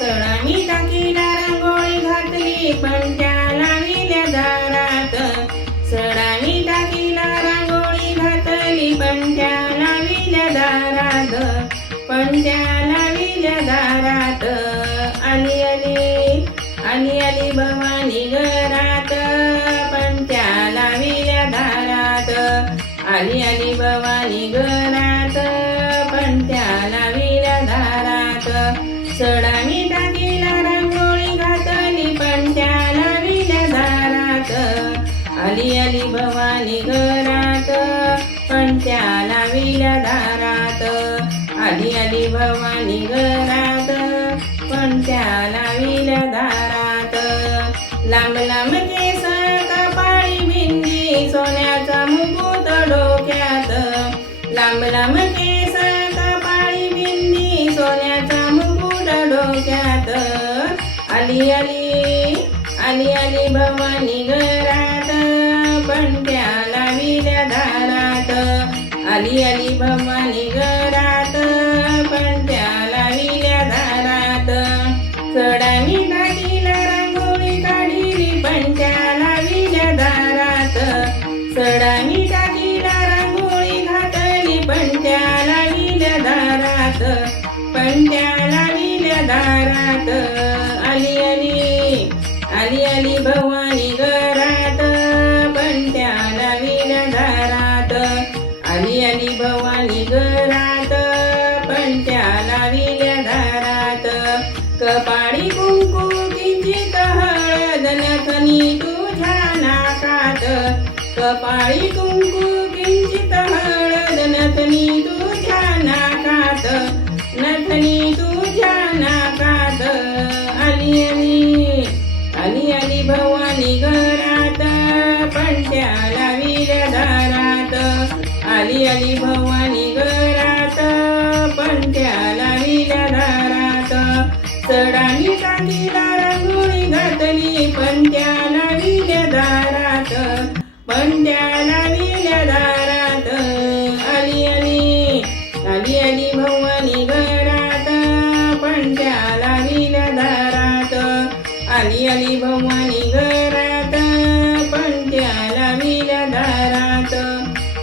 सडा मी टाकीला रांगोळी घातली पण त्या लाविल्या दारात. सडा मी टाकीला रांगोळी घातली पण त्या लाविल्या दारात. पण त्या लाविल्या दारात. आली आली आली आली भवानी घरात पण त्या लाविल्या दारात. आली आली भवानी घरात पण त्या लाविल्या दारात. सडा आली आली भवानी घरात पण त्या लाविल्या दारात. आली आली भवानी घरात पण त्या लाविल्या दारात. लांब लांब केस कपाळी बिंदी सोन्याचा मुकुट डोक्यात. लांब लांब केस कपाळी बिंदी सोन्याचा मुकुट डोक्यात. आली आली आली आली भवानी घरात आली आली भवानी घरात पण त्या लाविल्या दारात. सडा मी रांगोळी काढिली पण त्या लाविल्या दारात. सडा मी रांगोळी घातली पण त्या लाविल्या दारात. पण त्या लाविल्या दारात. आली आली आली आली भवानी कपाळी कुंकू किंचित हळद नथनी तुझ्या नाकात. कपाळी कुंकू किंचित हळद नथनी तुझ्या नाकात. नथनी तुझ्या नाकात. आली आली आली आली भवानी घरात. पण त्या लाविल्या दारात आली आली भवानी पण त्या लाविल्या दारात. आली आली. आली आली भवानी घरात. पण त्या लाविल्या दारात. आली आली भवानी घरात. पण त्या लाविल्या दारात.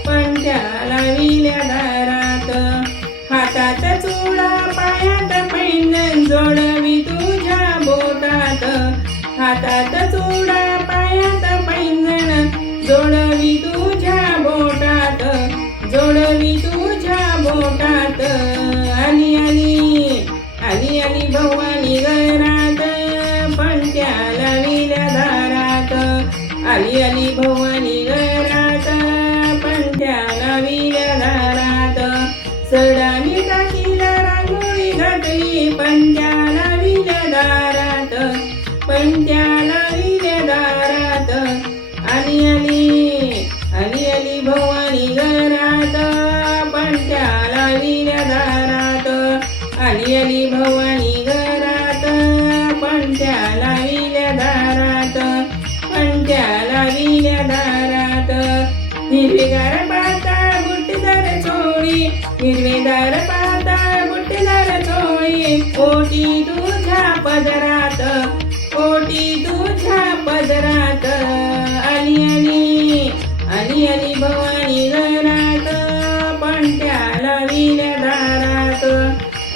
पण त्या लाविल्या दारात. हातात चुडा पायात पैंजण जोडवी तुझ्या बोटात. हातात आली आली भवानी हिरवेदार पातळ बुटलर चोळी ओटी तुझ्या पदरात ओटी तुझ्या पदरात. आली आली आली आली भवानी घरात पण त्या लाविल्या दारात.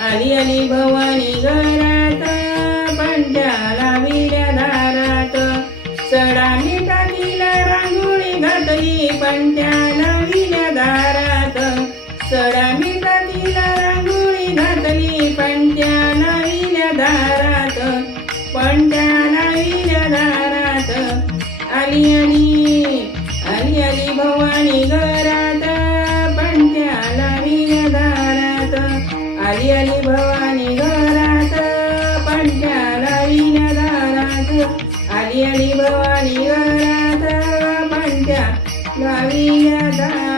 आली आली भवानी घरात पण त्या लाविल्या दारात. सडामी टाकीला रांगोळी घातली पण त्या लाविल्या दारात. सडामी दारात आली आली भवानी घरात पण त्या लाविल्या दारात